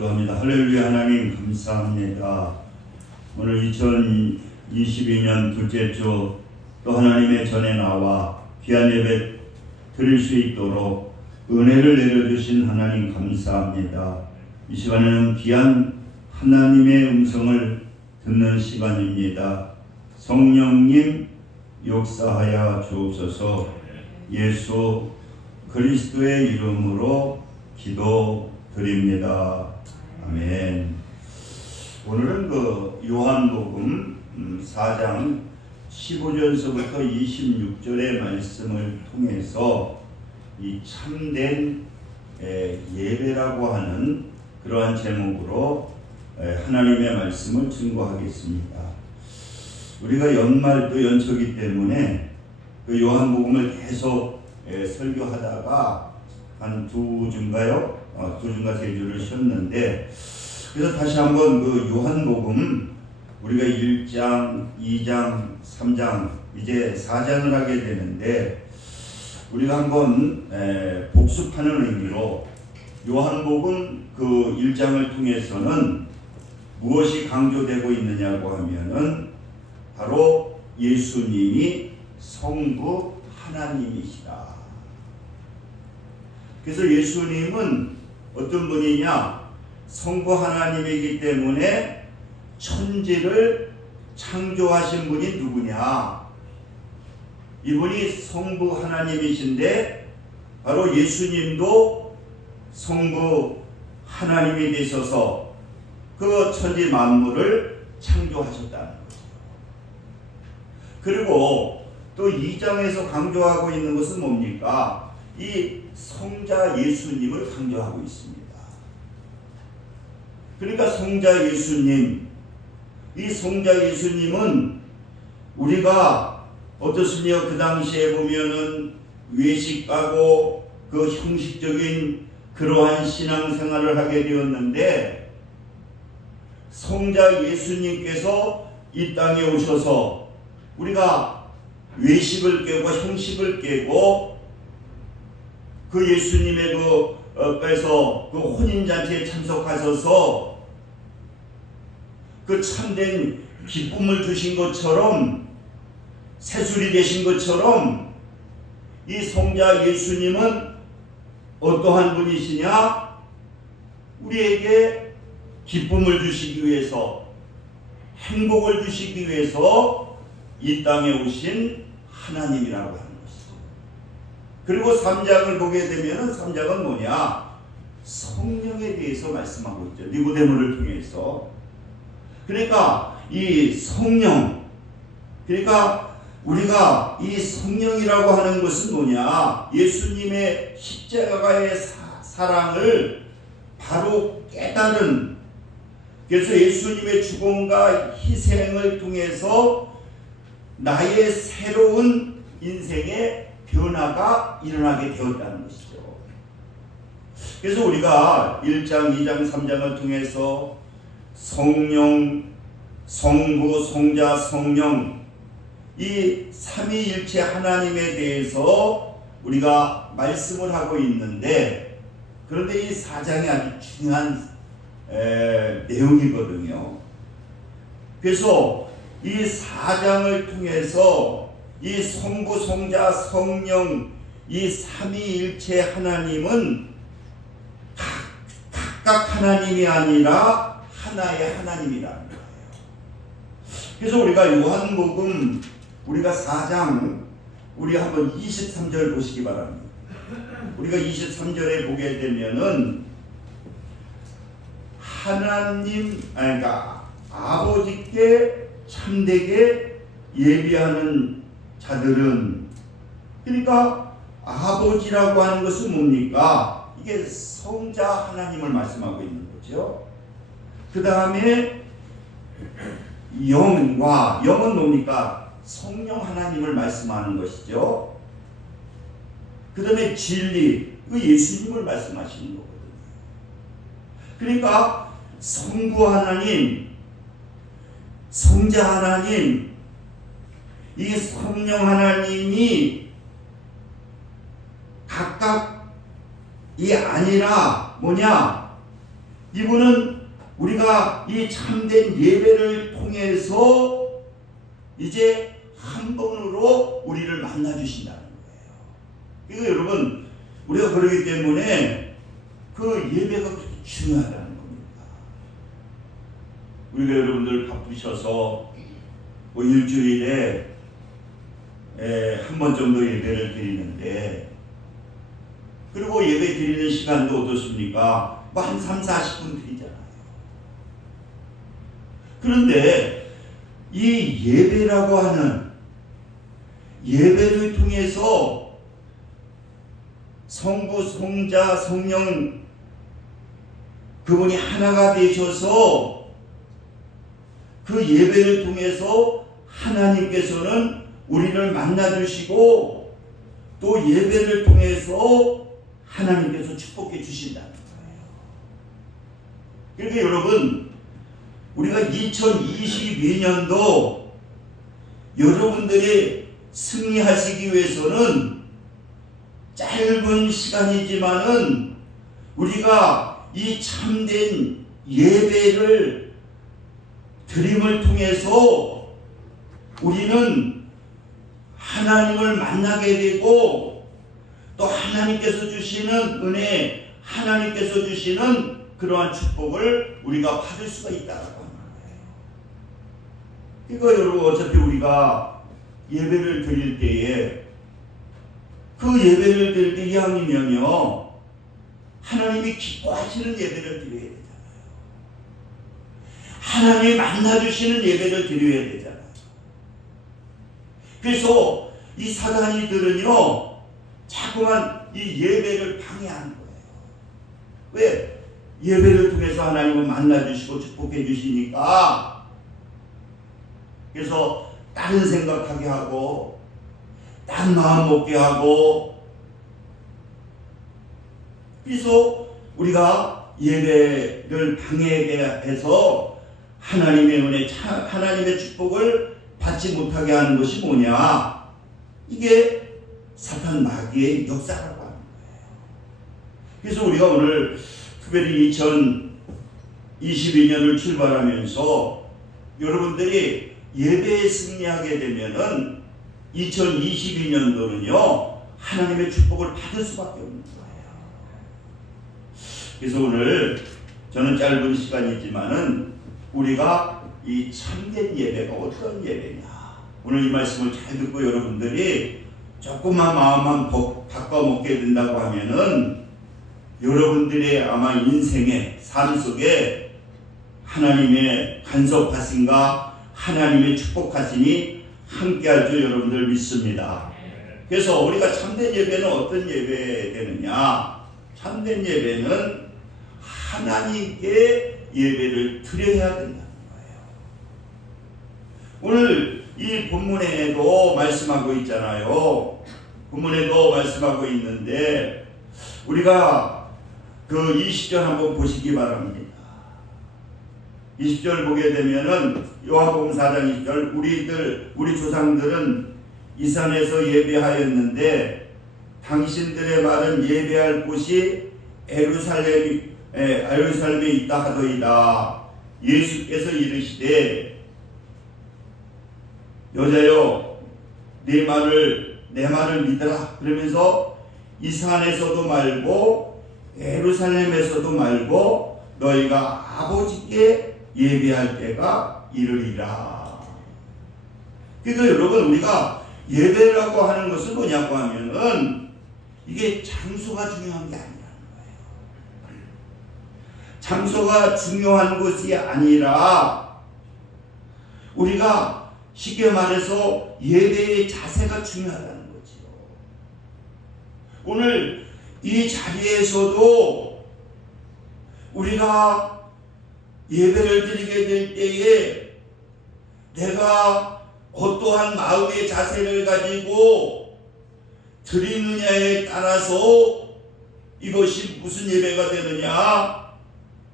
기도합니다. 할렐루야. 하나님 감사합니다. 오늘 2022년 둘째 주 또 하나님의 전에 나와 귀한 예배 드릴 수 있도록 은혜를 내려주신 하나님 감사합니다. 이 시간에는 귀한 하나님의 음성을 듣는 시간입니다. 성령님 역사하여 주옵소서. 예수 그리스도의 이름으로 기도드립니다. 아멘. 오늘은 요한복음 4장 15절서부터 26절의 말씀을 통해서 이 참된 예배라고 하는 그러한 제목으로 하나님의 말씀을 증거하겠습니다. 우리가 연말도 연초기 때문에 그 요한복음을 계속 설교하다가 한 두 주인가 세 주를 쉬었는데, 그래서 다시 한번 그 요한복음 우리가 1장, 2장, 3장 이제 4장을 하게 되는데, 우리가 한번 복습하는 의미로 요한복음 그 1장을 통해서는 무엇이 강조되고 있느냐고 하면은 바로 예수님이 성부 하나님이시다. 그래서 예수님은 어떤 분이냐? 성부 하나님이기 때문에 천지를 창조하신 분이 누구냐? 이분이 성부 하나님이신데 바로 예수님도 성부 하나님이 되셔서 그 천지 만물을 창조하셨다는 거죠. 그리고 또 2장에서 강조하고 있는 것은 뭡니까? 이 성자 예수님을 강조하고 있습니다. 그러니까 성자 예수님, 이 성자 예수님은 우리가 어떻습니까? 그 당시에 보면은 외식하고 그 형식적인 그러한 신앙생활을 하게 되었는데, 성자 예수님께서 이 땅에 오셔서 우리가 외식을 깨고 형식을 깨고 그 예수님의 그 혼인잔치에 참석하셔서 그 참된 기쁨을 주신 것처럼, 세술이 되신 것처럼, 이 성자 예수님은 어떠한 분이시냐? 우리에게 기쁨을 주시기 위해서, 행복을 주시기 위해서 이 땅에 오신 하나님이라고 하는 것이죠. 그리고 3장을 보게 되면 3장은 뭐냐? 성령에 대해서 말씀하고 있죠. 니고데모를 통해서. 그러니까 이 성령, 그러니까 우리가 이 성령이라고 하는 것은 뭐냐? 예수님의 십자가의 사랑을 바로 깨달은, 그래서 예수님의 죽음과 희생을 통해서 나의 새로운 인생의 변화가 일어나게 되었다는 것이죠. 그래서 우리가 1장, 2장, 3장을 통해서 성령, 성부, 성자, 성령, 이 삼위일체 하나님에 대해서 우리가 말씀을 하고 있는데, 그런데 이 4장이 아주 중요한 내용이거든요. 그래서 이 4장을 통해서 이 성부, 성자, 성령, 이 삼위일체 하나님은 각각 하나님이 아니라 하나의 하나님이라는 거예요. 그래서 우리가 요한복음 우리가 4장 우리 한번 23절 보시기 바랍니다. 우리가 23절에 보게 되면은 하나님, 그러니까 아버지께 참되게 예비하는 자들은, 그러니까 아버지라고 하는 것은 뭡니까? 이게 성자 하나님을 말씀하고 있는 거죠. 그 다음에 영은 뭡니까? 성령 하나님을 말씀하는 것이죠. 그 다음에 진리, 그 예수님을 말씀하시는 거거든요. 그러니까 성부 하나님, 성자 하나님, 이 성령 하나님이 각각이 아니라 뭐냐? 이분은 우리가 이 참된 예배를 통해서 이제 한 번으로 우리를 만나 주신다는 거예요. 이거 여러분, 우리가 그러기 때문에 그 예배가 그렇게 중요하다는 겁니다. 우리가 여러분들 바쁘셔서 뭐 일주일에 한 번 정도 예배를 드리는데, 그리고 예배 드리는 시간도 어떻습니까? 뭐 한 3, 40분 드리잖아요. 그런데 이 예배라고 하는 예배를 통해서 성부, 성자, 성령 그분이 하나가 되셔서 그 예배를 통해서 하나님께서는 우리를 만나주시고 또 예배를 통해서 하나님께서 축복해 주신다는 거예요. 그러니까 여러분, 우리가 2022년도 여러분들이 승리하시기 위해서는 짧은 시간이지만은 우리가 이 참된 예배를 드림을 통해서 우리는 하나님을 만나게 되고 또 하나님께서 주시는 은혜, 하나님께서 주시는 그러한 축복을 우리가 받을 수가 있다고 하는 거예요. 이거 여러분, 어차피 우리가 예배를 드릴 때에 그 예배를 드릴 때 이왕이면요, 하나님이 기뻐하시는 예배를 드려야 되잖아요. 하나님이 만나주시는 예배를 드려야 되잖아요. 그래서 이 사단이들은요, 자꾸만 이 예배를 방해하는 거예요. 왜? 예배를 통해서 하나님을 만나주시고 축복해 주시니까. 그래서 다른 생각하게 하고 딴 마음 먹게 하고, 그래서 우리가 예배를 방해하게 해서 하나님의 은혜, 하나님의 축복을 받지 못하게 하는 것이 뭐냐? 이게 사탄 마귀의 역사라고 하는 거예요. 그래서 우리가 오늘 특별히 2022년을 출발하면서 여러분들이 예배에 승리하게 되면은 2022년도는요, 하나님의 축복을 받을 수밖에 없는 거예요. 그래서 오늘 저는 짧은 시간이지만은 우리가 이 참된 예배가 어떤 예배냐, 오늘 이 말씀을 잘 듣고 여러분들이 조금만 마음만 바꿔먹게 된다고 하면은 여러분들의 아마 인생의 삶 속에 하나님의 간섭하심과 하나님의 축복하심이 함께할 줄 여러분들 믿습니다. 그래서 우리가 참된 예배는 어떤 예배 되느냐? 참된 예배는 하나님께 예배를 드려야 된다는 거예요. 오늘 이 본문에도 말씀하고 있잖아요. 본문에도 말씀하고 있는데 우리가 그 20절 한번 보시기 바랍니다. 20절 보게 되면은 요한복음 4장 20절, 우리 조상들은 이 산에서 예배하였는데 당신들의 말은 예배할 곳이 예루살렘에 있다 하더이다. 예수께서 이르시되 여자여 내 말을 믿으라. 그러면서 이 산에서도 말고 예루살렘에서도 말고 너희가 아버지께 예배할 때가 이르리라. 그러니까 여러분, 우리가 예배라고 하는 것은 뭐냐고 하면은 이게 장소가 중요한 게 아니라는 거예요. 장소가 중요한 것이 아니라 우리가 쉽게 말해서 예배의 자세가 중요하다는 거죠. 오늘 이 자리에서도 우리가 예배를 드리게 될 때에 내가 어떠한 마음의 자세를 가지고 드리느냐에 따라서 이것이 무슨 예배가 되느냐,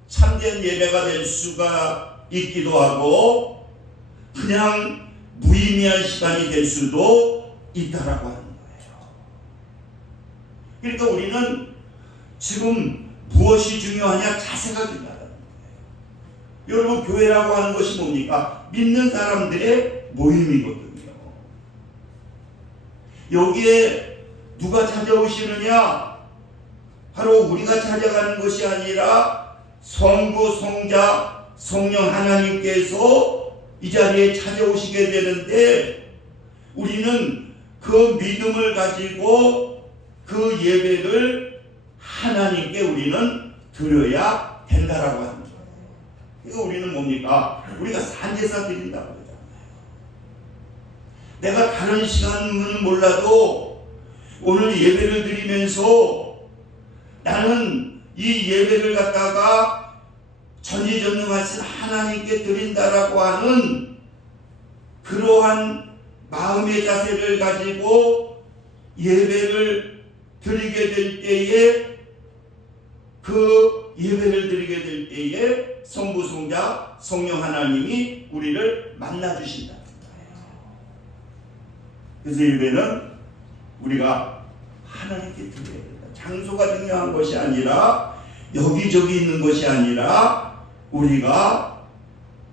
참된 예배가 될 수가 있기도 하고 그냥 무의미한 시간이 될 수도 있다라고 하는 거예요. 그러니까 우리는 지금 무엇이 중요하냐? 자세가 중요하다. 여러분, 교회라고 하는 것이 뭡니까? 믿는 사람들의 모임이거든요. 여기에 누가 찾아오시느냐? 바로 우리가 찾아가는 것이 아니라 성부, 성자, 성령 하나님께서 이 자리에 찾아오시게 되는데, 우리는 그 믿음을 가지고 그 예배를 하나님께 우리는 드려야 된다라고 하는 거예요. 그러니까 우리는 뭡니까? 우리가 산제사 드린다고 그러잖아요. 내가 다른 시간은 몰라도 오늘 예배를 드리면서 나는 이 예배를 갖다가 전지전능하신 하나님께 드린다라고 하는 그러한 마음의 자세를 가지고 예배를 드리게 될 때에, 그 예배를 드리게 될 때에 성부, 성자, 성령 하나님이 우리를 만나 주신다. 그래서 예배는 우리가 하나님께 드려야 된다. 장소가 중요한 것이 아니라, 여기저기 있는 것이 아니라, 우리가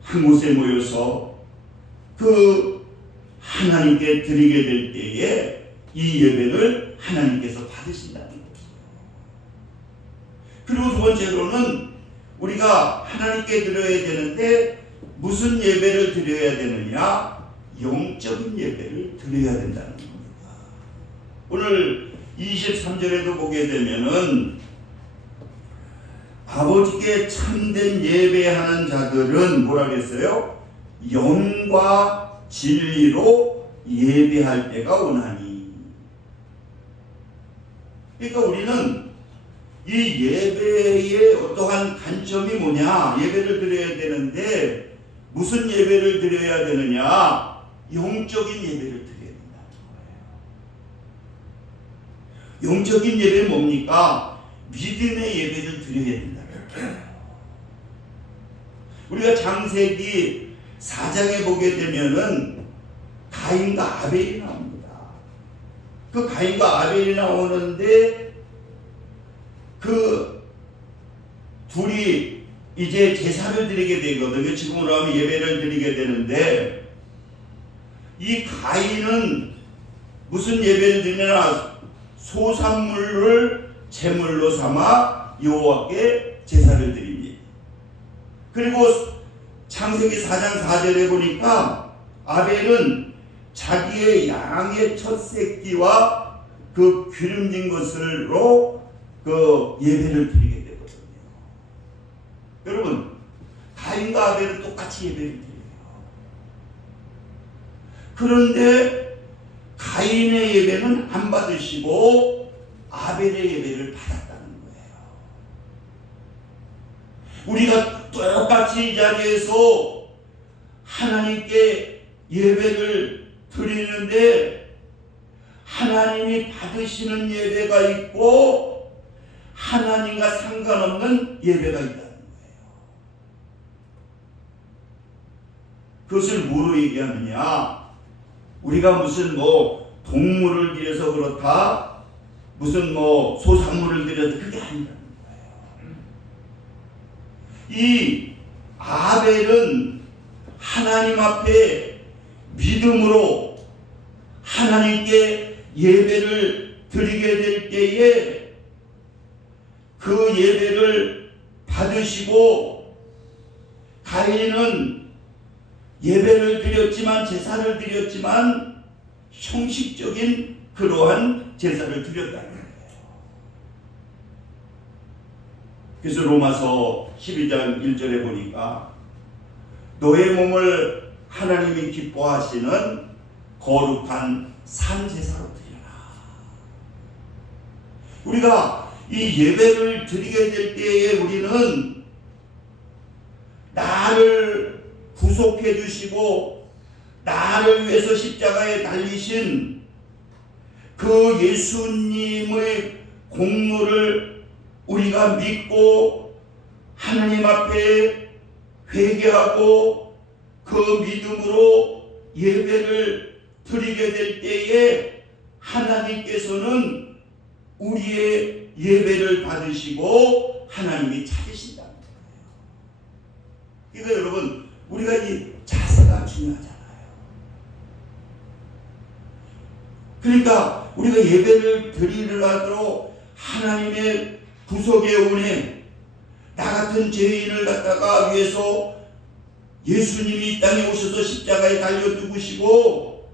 한 곳에 모여서 그 하나님께 드리게 될 때에 이 예배를 하나님께서 받으신다는 거죠. 그리고 두 번째로는 우리가 하나님께 드려야 되는데 무슨 예배를 드려야 되느냐? 영적인 예배를 드려야 된다는 겁니다. 오늘 23절에도 보게 되면은 아버지께 참된 예배하는 자들은 뭐라 그랬어요? 영과 진리로 예배할 때가 오나니. 그러니까 우리는 이 예배의 어떠한 관점이 뭐냐? 예배를 드려야 되는데 무슨 예배를 드려야 되느냐? 영적인 예배를 드려야 된다는 거예요. 영적인 예배는 뭡니까? 믿음의 예배를 드려야 된다는 거예요. 우리가 창세기 4장에 보게 되면은 가인과 아벨이 나옵니다. 그 가인과 아벨이 나오는데 그 둘이 이제 제사를 드리게 되거든요. 지금으로 하면 예배를 드리게 되는데, 이 가인은 무슨 예배를 드리냐? 소산물을 제물로 삼아 여호와께 제사를 드립니다. 그리고 창세기 4장 4절에 보니까 아벨은 자기의 양의 첫 새끼와 그 기름진 것으로 그 예배를 드리게 되거든요. 여러분, 가인과 아벨은 똑같이 예배를 드려요. 그런데 가인의 예배는 안 받으시고 아벨의 예배를 받았다는 거예요. 우리가 똑같이 이 자리에서 하나님께 예배를 드리는데 하나님이 받으시는 예배가 있고 하나님과 상관없는 예배가 있다는 거예요. 그것을 뭐로 얘기하느냐? 우리가 무슨 동물을 들여서 그렇다, 무슨 소산물을 들여서, 그게 아니라는 거예요. 이 아벨은 하나님 앞에 믿음으로 하나님께 예배를 드리게 될 때에 그 예배를 받으시고, 가인은 예배를 드렸지만, 제사를 드렸지만 형식적인 그러한 제사를 드렸다는 거예요. 그래서 로마서 12장 1절에 보니까 너의 몸을 하나님이 기뻐하시는 거룩한 산제사로 드려라. 우리가 이 예배를 드리게 될 때에 우리는 나를 구속해 주시고 나를 위해서 십자가에 달리신 그 예수님의 공로를 우리가 믿고 하나님 앞에 회개하고 그 믿음으로 예배를 드리게 될 때에 하나님께서는 우리의 예배를 받으시고 하나님이 찾으신다는 거예요. 그러니까 여러분, 우리가 이 자세가 중요하잖아요. 그러니까 우리가 예배를 드리더라도 하나님의 구속의 은혜, 나 같은 죄인을 갖다가 위해서 예수님이 이 땅에 오셔서 십자가에 달려 죽으시고,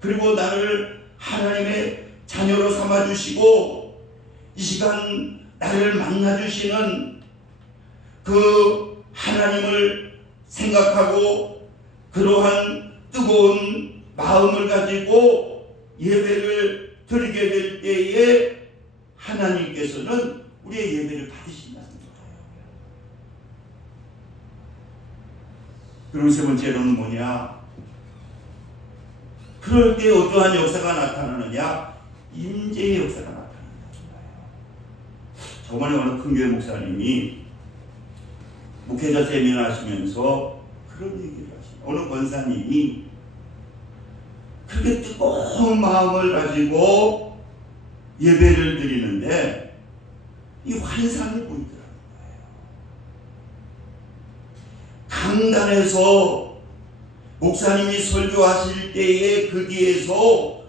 그리고 나를 하나님의 자녀로 삼아주시고 이 시간 나를 만나주시는 그 하나님을 생각하고 그러한 뜨거운 마음을 가지고 예배를 드리게 될 때에 하나님께서는 우리의 예배를 받으신다는 거예요. 그리고 세 번째로는 뭐냐? 그럴 때 어떠한 역사가 나타나느냐? 임재의 역사가 나타난다는 거예요. 저번에 어느 큰 교회 목사님이 목회자 세미나 하시면서 그런 얘기를 하시죠. 어느 권사님이 그렇게 뜨거운 마음을 가지고 예배를 드리는데 이 환상이 보이더라는 거예요. 강단에서 목사님이 설교하실 때에 그 뒤에서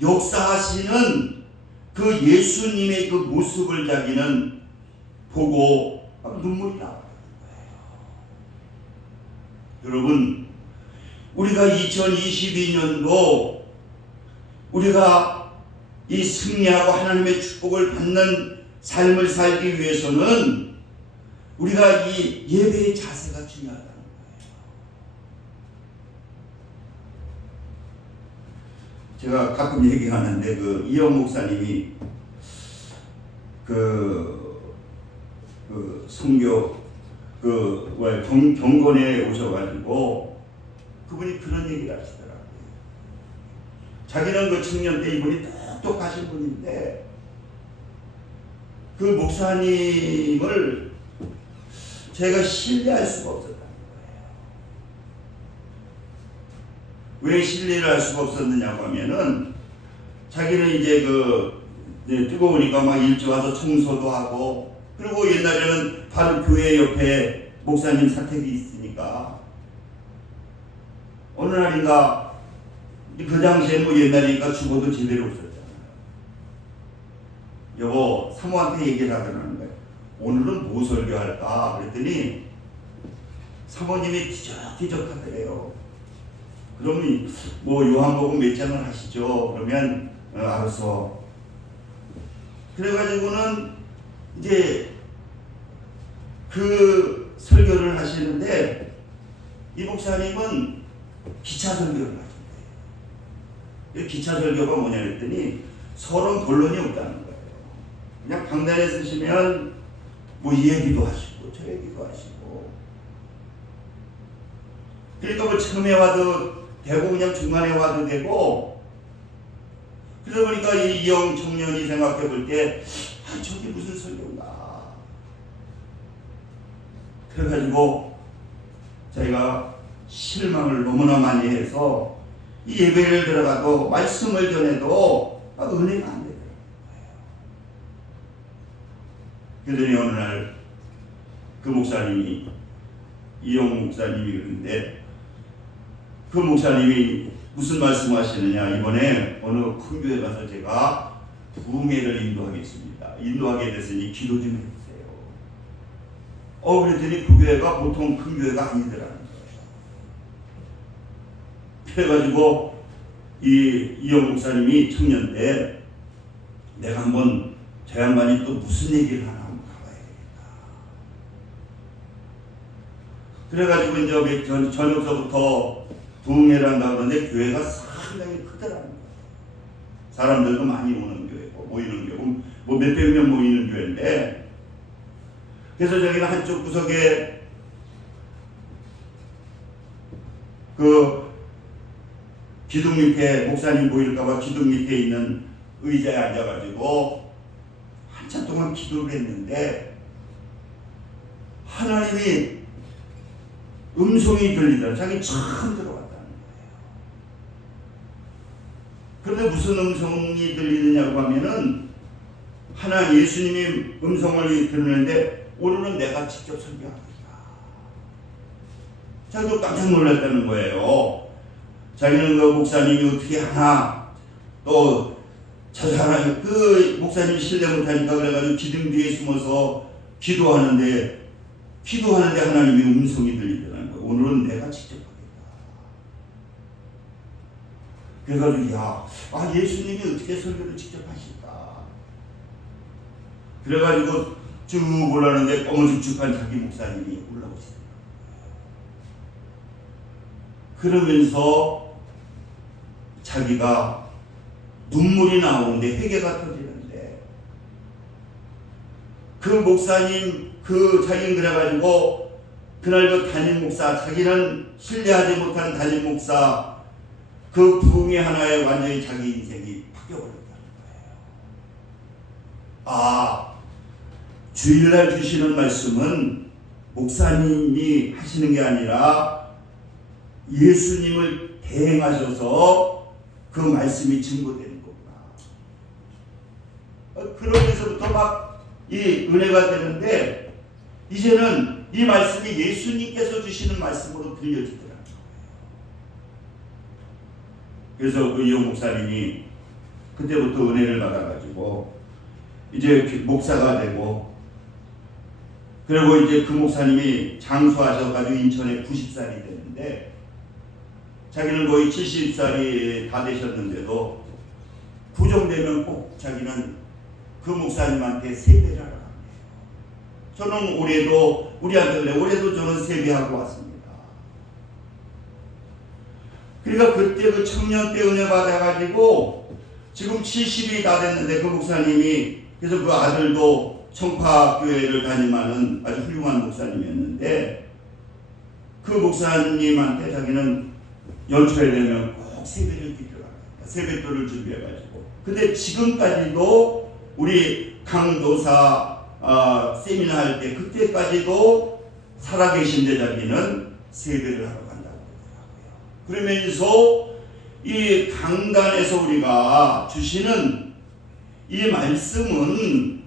역사하시는 그 예수님의 그 모습을 자기는 보고 눈물이 나와요. 여러분, 우리가 2022년도 우리가 이 승리하고 하나님의 축복을 받는 삶을 살기 위해서는 우리가 이 예배의 자세가 중요하다는 거예요. 제가 가끔 얘기하는데 그 이영 목사님이 선교 경건에 오셔가지고 그분이 그런 얘기를 하시더라고요. 자기는 그 청년 때 이분이 똑똑하신 분인데 그 목사님을 제가 신뢰할 수가 없었다는 거예요. 왜 신뢰를 할 수가 없었느냐고 하면은 자기는 이제 뜨거우니까 막 일찍 와서 청소도 하고, 그리고 옛날에는 바로 교회 옆에 목사님 사택이 있으니까 어느 날인가 그 당시에 뭐 옛날이니까 죽어도 제대로 없었잖아요. 여보, 사모한테 얘기를 하더라는 거예요. 오늘은 뭐 설교할까? 그랬더니 사모님이 뒤적뒤적하더래요. 그러면 뭐 요한복음 몇 장을 하시죠? 그러면 알아서. 그래가지고는 이제 그 설교를 하시는데 이 목사님은 기차 설교를 하신대요. 기차 설교가 뭐냐 했더니 서론 본론이 없다는 거예요. 그냥 강단에 쓰시면 뭐 이 얘기도 하시고 저 얘기도 하시고, 그러니까 뭐 처음에 와도 되고 그냥 중간에 와도 되고, 그러다 보니까 이 영 청년이 생각해 볼 때 저게 무슨 설교인가. 그래가지고 자기가 실망을 너무나 많이 해서 이 예배를 들어가도 말씀을 전해도 은혜가 안 되더라고요. 그러더니 어느 날 그 목사님이, 이용 목사님이 그런데 그 목사님이 무슨 말씀 하시느냐, 이번에 어느 큰 교회 가서 제가 부흥회를 인도하겠습니다. 인도하게 됐으니 기도 좀 해주세요. 그랬더니 그 교회가 보통 큰 교회가 아니더라는 거예요. 그래가지고 이영 목사님이 청년 때 내가 한번 저 양반이 또 무슨 얘기를 하나 한번 가봐야 되겠다. 그래가지고 이제 저녁서부터 부흥회를 한다고 그러는데 교회가 상당히 크더라는 거예요. 사람들도 많이 오는 교회고, 모이는 교회고, 뭐 몇백 명 모이는 교회인데, 그래서 저기는 한쪽 구석에 그 기둥 밑에, 목사님 보일까봐 기둥 밑에 있는 의자에 앉아가지고 한참 동안 기도를 했는데 하나님이 음성이 들리더라. 자기 처음 들어갔다는 거예요. 그런데 무슨 음성이 들리느냐고 하면은 하나님 예수님이 음성을 들으는데 오늘은 내가 직접 설교하겠다. 자기도 깜짝 놀랐다는 거예요. 자기는 그 목사님이 어떻게 하나, 또 저 사람 그 목사님이 신뢰 못하니까 그래가지고 기둥 뒤에 숨어서 기도하는데 하나님의 음성이 들리더라는 거예요. 오늘은 내가 직접 하겠다. 그래가지고 예수님이 어떻게 설교를 직접 하실까? 그래가지고 쭉 올라오는데 검은죽죽한 자기 목사님이 올라오시더라고요. 그러면서 자기가 눈물이 나오는데 회개가 터지는데 그 목사님 자기는 그래가지고 그날 그 담임 목사, 자기는 신뢰하지 못한 담임 목사 그 부흥의 하나에 완전히 자기 인생이 바뀌어버렸다는 거예요. 주일날 주시는 말씀은 목사님이 하시는 게 아니라 예수님을 대행하셔서 그 말씀이 증거되는 거구나. 그러면서부터 막 이 은혜가 되는데 이제는 이 말씀이 예수님께서 주시는 말씀으로 들려지더라고요. 그래서 그 이용 목사님이 그때부터 은혜를 받아가지고 이제 목사가 되고, 그리고 이제 그 목사님이 장수하셔가지고 인천에 90살이 되는데 자기는 거의 70살이 다 되셨는데도 구정되면 꼭 자기는 그 목사님한테 세배를 하러 갑니다. 저는 올해도 저는 세배하고 왔습니다. 그러니까 그때 그 청년 때 은혜 받아가지고 지금 70이 다 됐는데 그 목사님이, 그래서 그 아들도 청파교회를 다니는 아주 훌륭한 목사님이었는데 그 목사님한테 자기는 연초에 되면 꼭 세배를 드리라, 세뱃돈을 준비해가지고. 근데 지금까지도 우리 강도사 세미나 할 때 그때까지도 살아계신데 자기는 세배를 하러 간다고 그러더라고요. 그러면서 이 강단에서 우리가 주시는 이 말씀은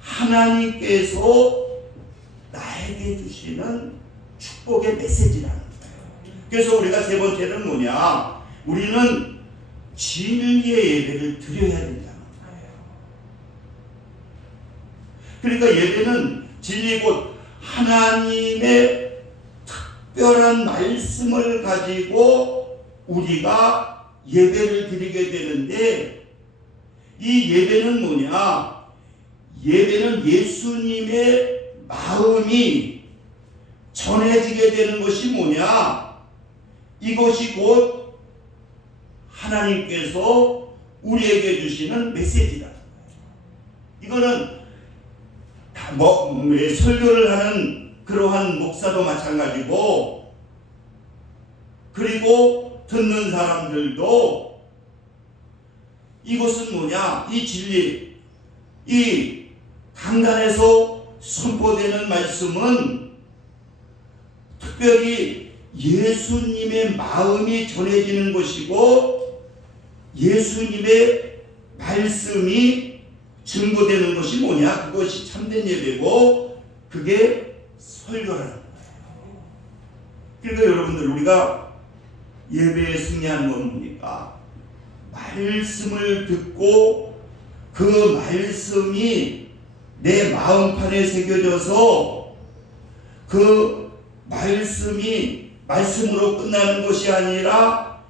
하나님께서 나에게 주시는 축복의 메시지라는 거예요. 그래서 우리가 세 번째는 뭐냐? 우리는 진리의 예배를 드려야 된다는 거예요. 그러니까 예배는 진리 곧 하나님의 특별한 말씀을 가지고 우리가 예배를 드리게 되는데, 이 예배는 뭐냐? 예배는 예수님의 마음이 전해지게 되는 것이 뭐냐? 이것이 곧 하나님께서 우리에게 주시는 메시지다. 이거는 설교를 하는 그러한 목사도 마찬가지고, 그리고 듣는 사람들도 이것은 뭐냐? 이 진리, 이 강단에서 선포되는 말씀은 특별히 예수님의 마음이 전해지는 것이고 예수님의 말씀이 증거되는 것이 뭐냐? 그것이 참된 예배고 그게 설교라는 거예요. 그러니까 여러분들, 우리가 예배에 승리하는 건 뭡니까? 말씀을 듣고 그 말씀이 내 마음판에 새겨져서 그 말씀이 말씀으로 끝나는 것이 아니라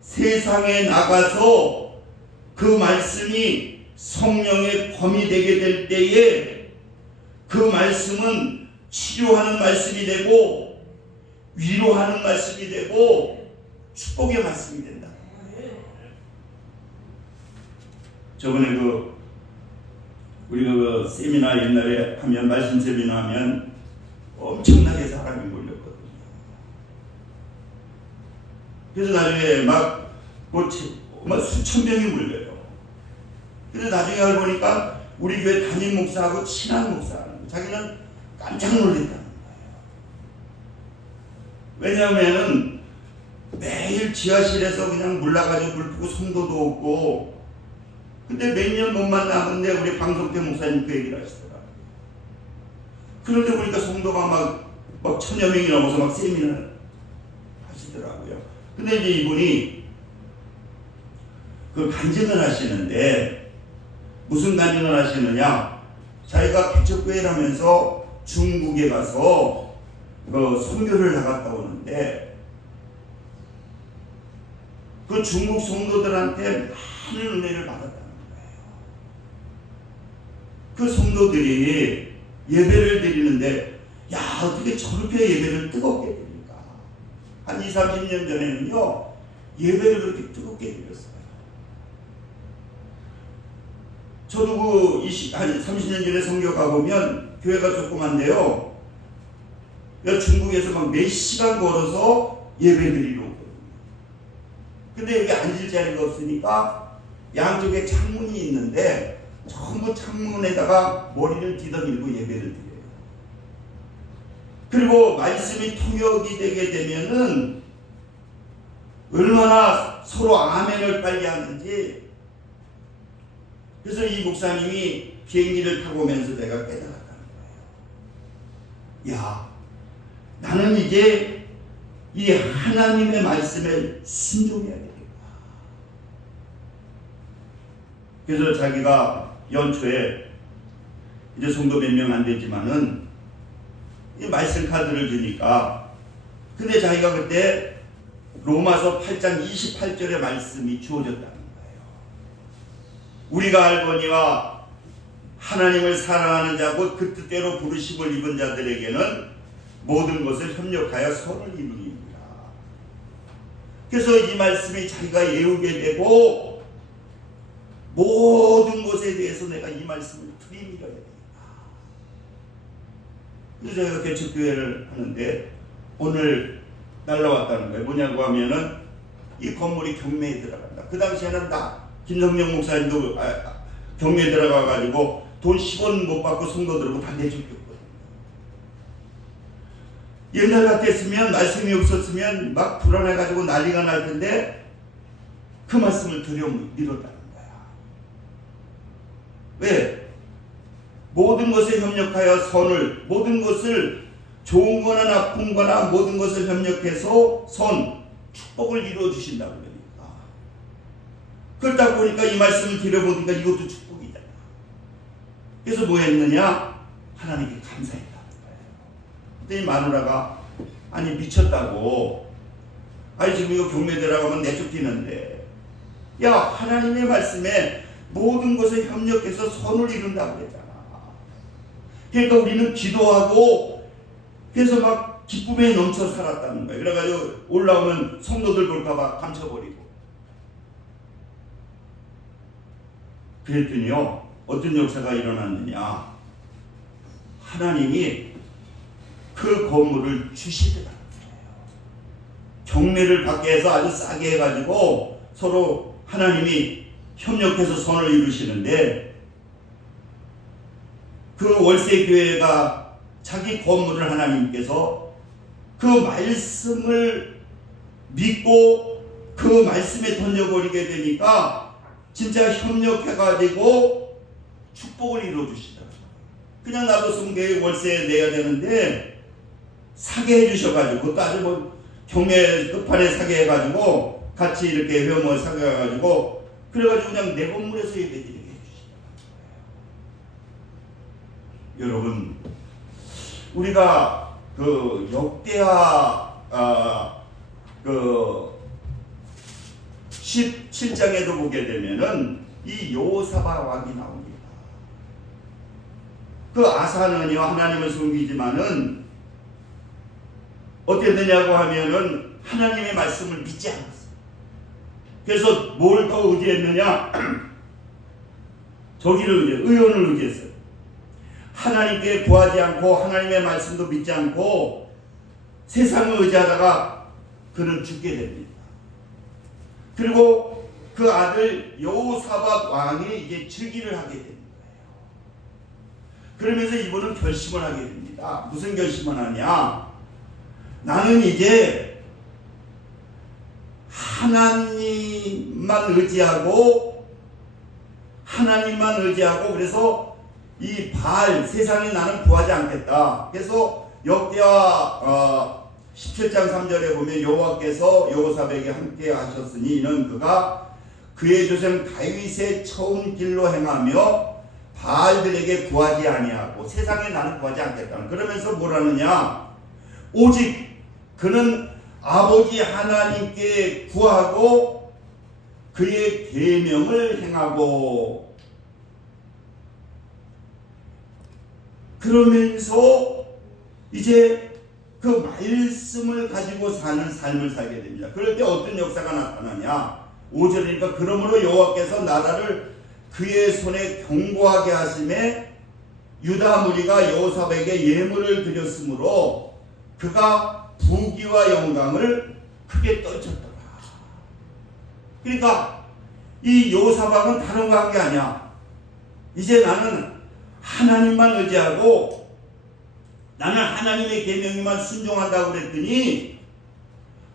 세상에 나가서 그 말씀이 성령의 검이 되게 될 때에 그 말씀은 치료하는 말씀이 되고 위로하는 말씀이 되고 축복의 말씀이 된다. 저번에 우리가 그 세미나 옛날에 하면, 말씀 세미나 하면 엄청나게 사람이 몰렸거든요. 그래서 나중에 막 수천 명이 몰려요. 그래서 나중에 알고 보니까 우리 교회 담임 목사하고 친한 목사라는 거예요. 자기는 깜짝 놀랐다는 거예요. 왜냐하면은 매일 지하실에서 그냥 몰라가지고 물 푸고 성도도 없고, 근데 몇 년 못 만나는데 우리 방송태 목사님 그 얘기를 하시더라고요. 그런데 보니까 성도가 막 1000여 명이 넘어서 막 세미나를. 하시더라고요. 근데 이제 이분이 그 간증을 하시는데 무슨 간증을 하시느냐? 자기가 개척교회를 하면서 중국에 가서 그 선교를 나갔다 오는데 그 중국 성도들한테 많은 은혜를 받았다는 거예요. 그 성도들이 예배를 드리는데 야, 어떻게 저렇게 예배를 뜨겁게 드릴까? 한 20, 30년 전에는요 예배를 그렇게 뜨겁게 드렸어요. 저도 한 30년 전에 선교 가보면 교회가 조그만데요, 중국에서 막 몇 시간 걸어서 예배 드리러 오거든요. 근데 여기 앉을 자리가 없으니까 양쪽에 창문이 있는데 전부 창문에다가 머리를 뒤덮이고 예배를 드려요. 그리고 말씀이 통역이 되게 되면은 얼마나 서로 아멘을 빨리 하는지. 그래서 이 목사님이 비행기를 타고 오면서 내가 깨달았다는 거예요. 야, 나는 이제 이 하나님의 말씀에 순종해야 되겠다. 그래서 자기가 연초에 이제 성도 몇 명 안 되지만은 이 말씀 카드를 주니까, 근데 자기가 그때 로마서 8장 28절의 말씀이 주어졌다는 거예요. 우리가 알거니와 하나님을 사랑하는 자고 그 뜻대로 부르심을 입은 자들에게는 모든 것을 협력하여 선을 이루니라. 그래서 이 말씀이 자기가 외우게 되고 모든 것에 대해서 내가 이 말씀을 들이밀어야 되겠다. 그래서 저희가 개척교회를 하는데 오늘 날라왔다는 거예요. 뭐냐고 하면은 이 건물이 경매에 들어간다. 그 당시에는 다 김성령 목사님도 경매에 들어가가지고 돈 10원 못 받고 성도들하고 다 내쫓겼거든요. 옛날 같았으면 말씀이 없었으면 막 불안해가지고 난리가 날 텐데 그 말씀을 들여밀었다는 거야. 왜? 모든 것에 협력하여 선을, 모든 것을 좋은 거나 나쁜 거나 모든 것을 협력해서 축복을 이루어 주신다고 그러니까. 그러다 보니까 이 말씀을 들여보니까 이것도 축복이잖아. 그래서 뭐 했느냐? 하나님께 감사했다는 거예요. 그때 이 마누라가 아니 미쳤다고. 아니 지금 이거 경매 들어가면 내쫓기는데. 야, 하나님의 말씀에 모든 것을 협력해서 선을 이룬다고 그랬잖아. 그러니까 우리는 기도하고 그래서 막 기쁨에 넘쳐 살았다는 거예요. 그래가지고 올라오면 성도들 볼까봐 감춰버리고. 그랬더니요, 어떤 역사가 일어났느냐. 하나님이 그 건물을 주시더라고요. 경매를 받게 해서 아주 싸게 해가지고 서로 하나님이 협력해서 선을 이루시는데, 그 월세교회가 자기 건물을 하나님께서 그 말씀을 믿고 그 말씀에 던져버리게 되니까 진짜 협력해가지고 축복을 이루어주시더라고요. 그냥 놔뒀으면 그 월세 내야 되는데 사게 해주셔가지고, 그것도 아주 뭐 경매 끝판에 사게 해가지고 같이 이렇게 회원을 사게 해가지고 그래가지고 그냥 내 건물에서 예배드리게 해주시더라고요. 여러분, 우리가 그 역대하 그 17장에도 보게 되면은 이 여호사밧 왕이 나옵니다. 그 아사는요 하나님을 섬기지만은 어떻게 되냐고 하면은 하나님의 말씀을 믿지 않았어요. 그래서 뭘 더 의지했느냐? 저기를 의원을 의지했어요. 하나님께 구하지 않고 하나님의 말씀도 믿지 않고 세상을 의지하다가 그는 죽게 됩니다. 그리고 그 아들 여호사밧 왕이 이제 즉위를 하게 됩니다. 그러면서 이분은 결심을 하게 됩니다. 무슨 결심을 하냐? 나는 이제 하나님만 의지하고 그래서 이 바알 세상에 나는 구하지 않겠다. 그래서 역대하 17장 3절에 보면 여호와께서 여호사밧에게 함께 하셨으니 이는 그가 그의 조상 다윗의 처음 길로 행하며 바알들에게 구하지 아니하고 세상에 나는 구하지 않겠다. 그러면서 뭐라느냐? 오직 그는 아버지 하나님께 구하고 그의 계명을 행하고, 그러면서 이제 그 말씀을 가지고 사는 삶을 살게 됩니다. 그럴 때 어떤 역사가 나타나냐? 5절이니까 그러므로 여호와께서 나라를 그의 손에 견고하게 하심에 유다 무리가 여호사밧에게 예물을 드렸으므로 그가 부귀와 영광을 크게 떨쳤더라. 그러니까 이 여호사밧은 다른 거 한 게 아니야. 이제 나는 하나님만 의지하고 나는 하나님의 계명에만 순종한다고 그랬더니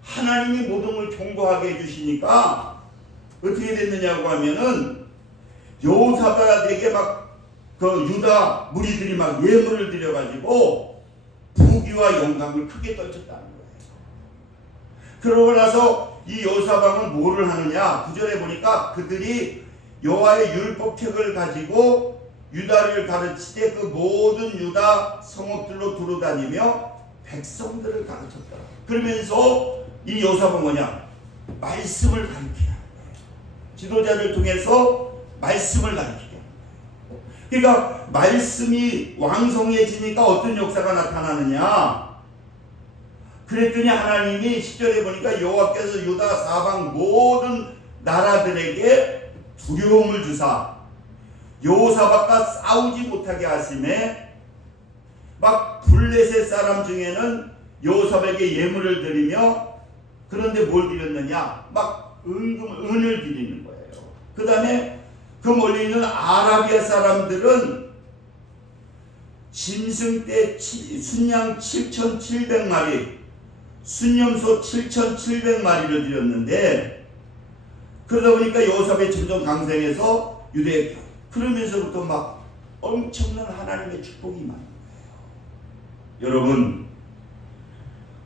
하나님이 모든 걸 견고하게 해주시니까 어떻게 됐느냐고 하면은 여호사밧에게 막 그 유다 무리들이 막 예물을 드려가지고 부귀와 영광을 크게 떨쳤다는 거예요. 그러고 나서 이 여호사밧은 뭐를 하느냐? 9절에 보니까 그들이 여호와의 율법책을 가지고 유다를 가르치되 그 모든 유다 성읍들로 두루다니며 백성들을 가르쳤더라. 그러면서 이 여호사밧은 뭐냐? 말씀을 가르치는 거예요. 지도자를 통해서 말씀을 가르치게. 그러니까 말씀이 왕성해지니까 어떤 역사가 나타나느냐? 그랬더니 하나님이 10절에 보니까 여호와께서 유다 사방 모든 나라들에게 두려움을 주사 여호사밧과 싸우지 못하게 하심에 막 블레셋 사람 중에는 여호사밧에게 예물을 드리며, 그런데 뭘 드렸느냐? 막 은을 드리는 거예요. 그 다음에 그 멀리 있는 아라비아 사람들은 짐승 떼 순양 7,700마리, 순염소 7,700마리를 드렸는데, 그러다 보니까 여호사밧이 점점 강성해서 유대에, 그러면서부터 막 엄청난 하나님의 축복이 임하는 거예요.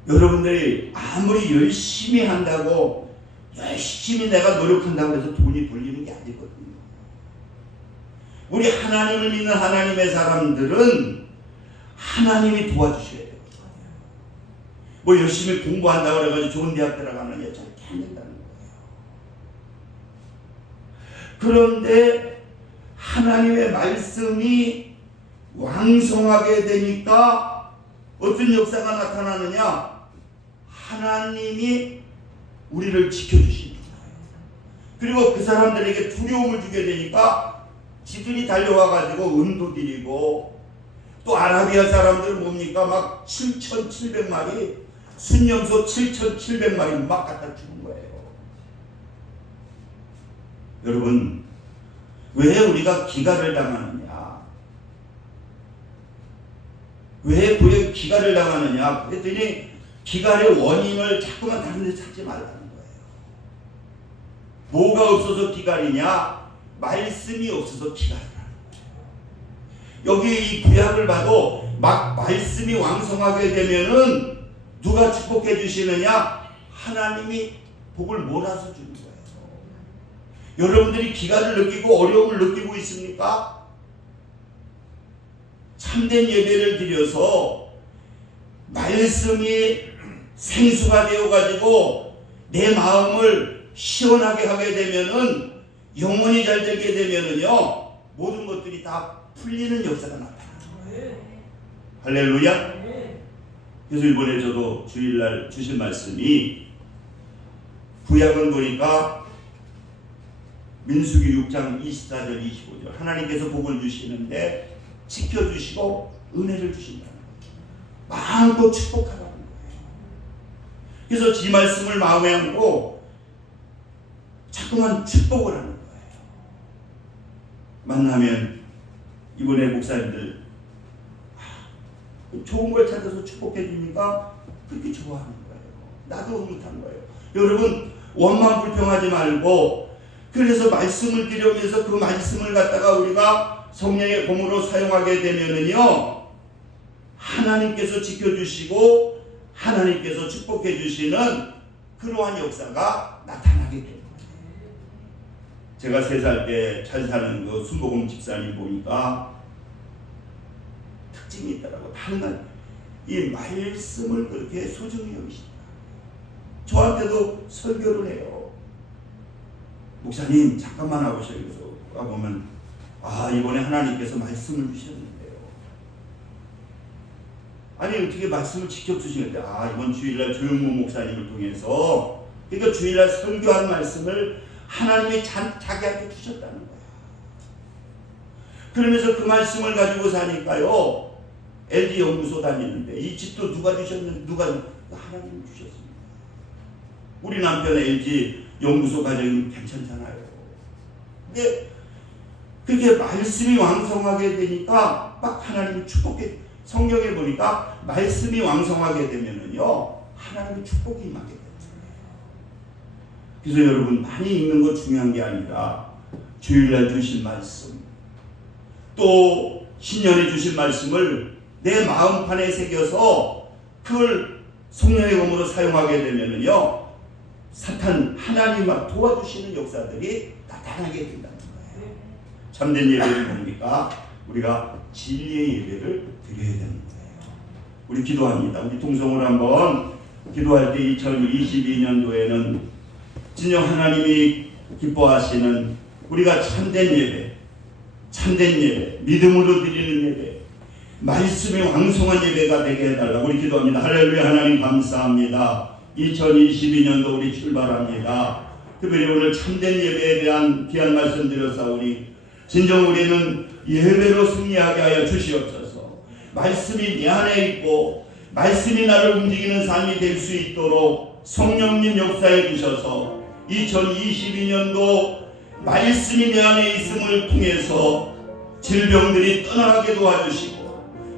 여러분들이 아무리 열심히 한다고, 열심히 내가 노력한다고 해서 돈이 돌리는 게 아니거든요. 우리 하나님을 믿는 하나님의 사람들은 하나님이 도와주셔야 돼요. 뭐 열심히 공부한다고 해가지고 좋은 대학 들어가느냐, 절대 안 된다는 거예요. 그런데 하나님의 말씀이 왕성하게 되니까 어떤 역사가 나타나느냐? 하나님이 우리를 지켜주십니다. 그리고 그 사람들에게 두려움을 주게 되니까 지들이 달려와가지고 은도 드리고, 또 아라비아 사람들은 뭡니까? 막 7,700마리, 순염소 7,700마리 막 갖다 주는 거예요. 여러분, 왜 우리가 기갈을 당하느냐? 왜 고에 기갈을 당하느냐? 그랬더니 기갈의 원인을 자꾸만 다른 데 찾지 말라는 거예요. 뭐가 없어서 기갈이냐? 말씀이 없어서 기갈이라는 거예요. 여기 이 구약을 봐도 막 말씀이 왕성하게 되면은 누가 축복해 주시느냐? 하나님이 복을 몰아서 주는 거예요. 여러분들이 기갈을 느끼고 어려움을 느끼고 있습니까? 참된 예배를 드려서 말씀이 생수가 되어가지고 내 마음을 시원하게 하게 되면은, 영혼이 잘 되게 되면은요, 모든 것들이 다 풀리는 역사가 나타나는 거예요. 할렐루야. 그래서 이번에 저도 주일날 주신 말씀이, 구약은 보니까 민수기 6장 24절 25절 하나님께서 복을 주시는데 지켜주시고 은혜를 주신다는 거예요. 마음껏 축복하라는 거예요. 그래서 지 말씀을 마음에 안고 자꾸만 축복을 하는 거예요. 만나면 이번에 목사님들 좋은 걸 찾아서 축복해 주니까 그렇게 좋아하는 거예요. 나도 흐뭇한 거예요. 여러분, 원망 불평하지 말고, 그래서 말씀을 드리면서 그 말씀을 갖다가 우리가 성령의 공으로 사용하게 되면은요, 하나님께서 지켜주시고 하나님께서 축복해 주시는 그러한 역사가 나타나게 됩니다. 제가 3살 때 잘 사는 그 순복음 집사님 보니까 특징이 있더라고. 다른 이 말씀을 그렇게 소중히 여기신다. 저한테도 설교를 해요. 목사님 잠깐만 와보셔요. 그래서 와보면 이번에 하나님께서 말씀을 주셨는데요. 아니 어떻게 말씀을 직접 주시는데 이번 주일날 조영무 목사님을 통해서 그러니까 주일날 설교한 말씀을 하나님이 자기한테 주셨다는 거야. 그러면서 그 말씀을 가지고 사니까요. LG 연구소 다니는데 이 집도 누가 주셨는데 누가 하나님이 주셨습니다. 우리 남편 LG 연구소 가정이 괜찮잖아요. 근데 그렇게 말씀이 왕성하게 되니까 막 하나님이 축복해. 성경에 보니까 말씀이 왕성하게 되면은요 하나님의 축복이 임하게 됩니다. 그래서 여러분 많이 읽는 거 중요한 게 아니라 주일날 주신 말씀 또 신년에 주신 말씀을 내 마음판에 새겨서 그걸 성령의 검으로 사용하게 되면은요 사탄 하나님과 도와주시는 역사들이 나타나게 된다는 거예요. 참된 예배를 뭡니까? 우리가 진리의 예배를 드려야 되는 거예요. 우리 기도합니다. 우리 통성으로 한번 기도할 때 2022년도에는 진정 하나님이 기뻐하시는 우리가 참된 예배, 믿음으로 드리는 예배, 말씀이 왕성한 예배가 되게 해달라고 우리 기도합니다. 할렐루야. 하나님 감사합니다. 2022년도 우리 출발합니다. 특별히 오늘 참된 예배에 대한 귀한 말씀 드렸사오니 진정 우리는 예배로 승리하게 하여 주시옵소서. 말씀이 내 안에 있고 말씀이 나를 움직이는 삶이 될 수 있도록 성령님 역사해 주셔서 2022년도 말씀이 내 안에 있음을 통해서 질병들이 떠나가게 도와주시고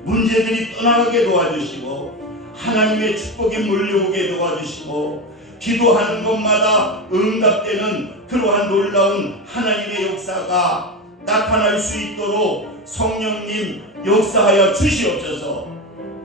문제들이 떠나가게 도와주시고 하나님의 축복이 몰려오게 도와주시고 기도하는 것마다 응답되는 그러한 놀라운 하나님의 역사가 나타날 수 있도록 성령님 역사하여 주시옵소서.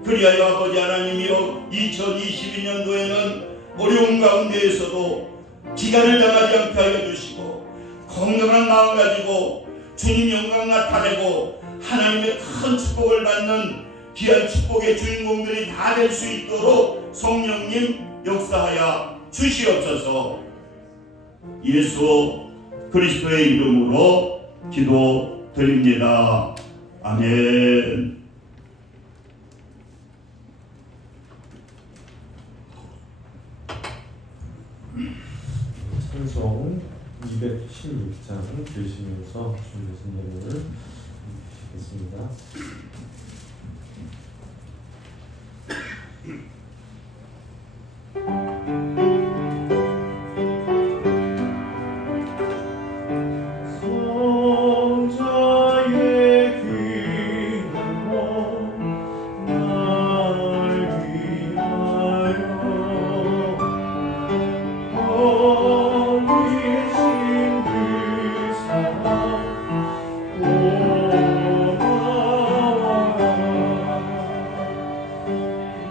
그리하여 아버지 하나님이여 2022년도에는 어려운 가운데에서도 기간을 당하지 않게 하여 주시고 건강한 마음 가지고 주님 영광 나타내고 하나님의 큰 축복을 받는 귀한 축복의 주인공들이 다 될 수 있도록 성령님 역사하여 주시옵소서. 예수 그리스도의 이름으로 기도드립니다. 아멘. 찬송 216장 들으시면서 주님 예배를 드리겠습니다.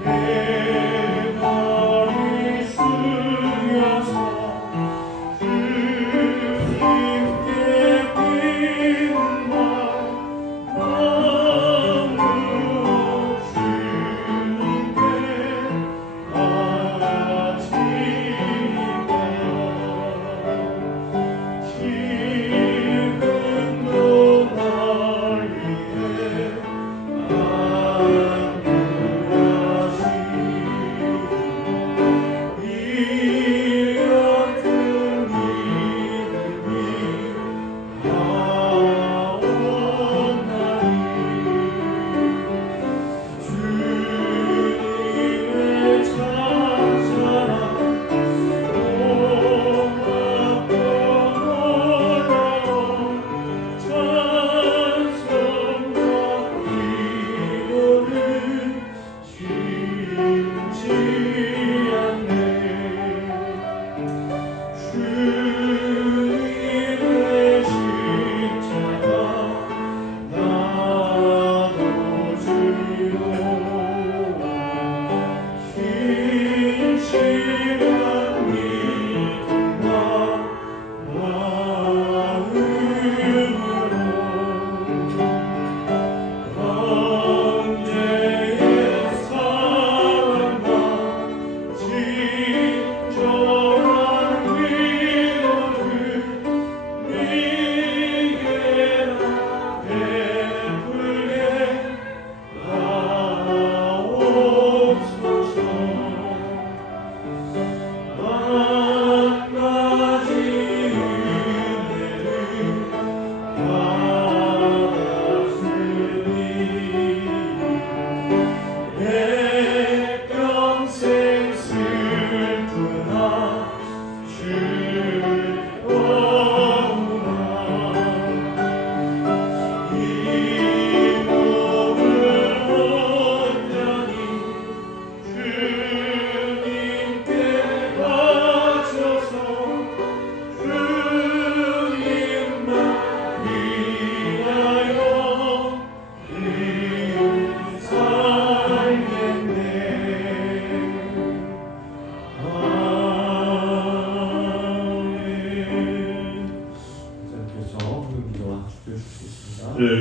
내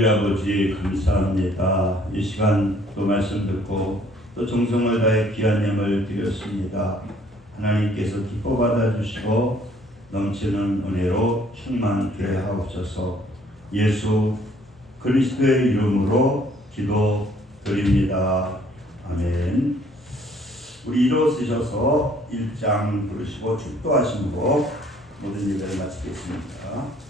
하늘의 아버지 감사합니다. 이 시간 또 말씀 듣고 또 정성을 다해 귀한 예물 드렸습니다. 하나님께서 기뻐 받아주시고 넘치는 은혜로 충만케 하옵소서. 예수 그리스도의 이름으로 기도드립니다. 아멘. 우리 일어서셔서 1장 부르시고 축도하심으로 모든 예배를 마치겠습니다.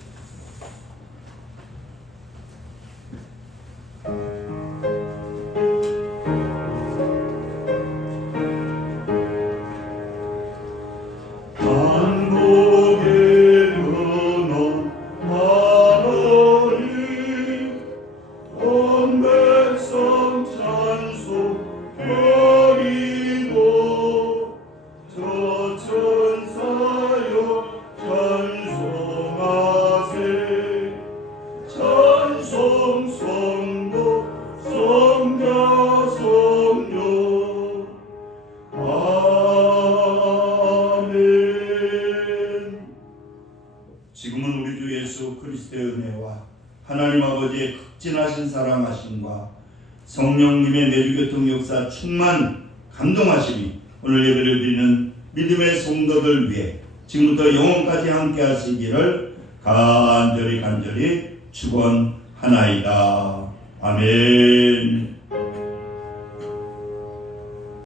지금은 우리 주 예수 그리스도의 은혜와 하나님 아버지의 극진하신 사랑하심과 성령님의 내주교통 역사 충만 감동하심이 오늘 예배를 드리는 믿음의 성도들 위해 지금부터 영원까지 함께 하시기를 간절히 축원하나이다. 아멘.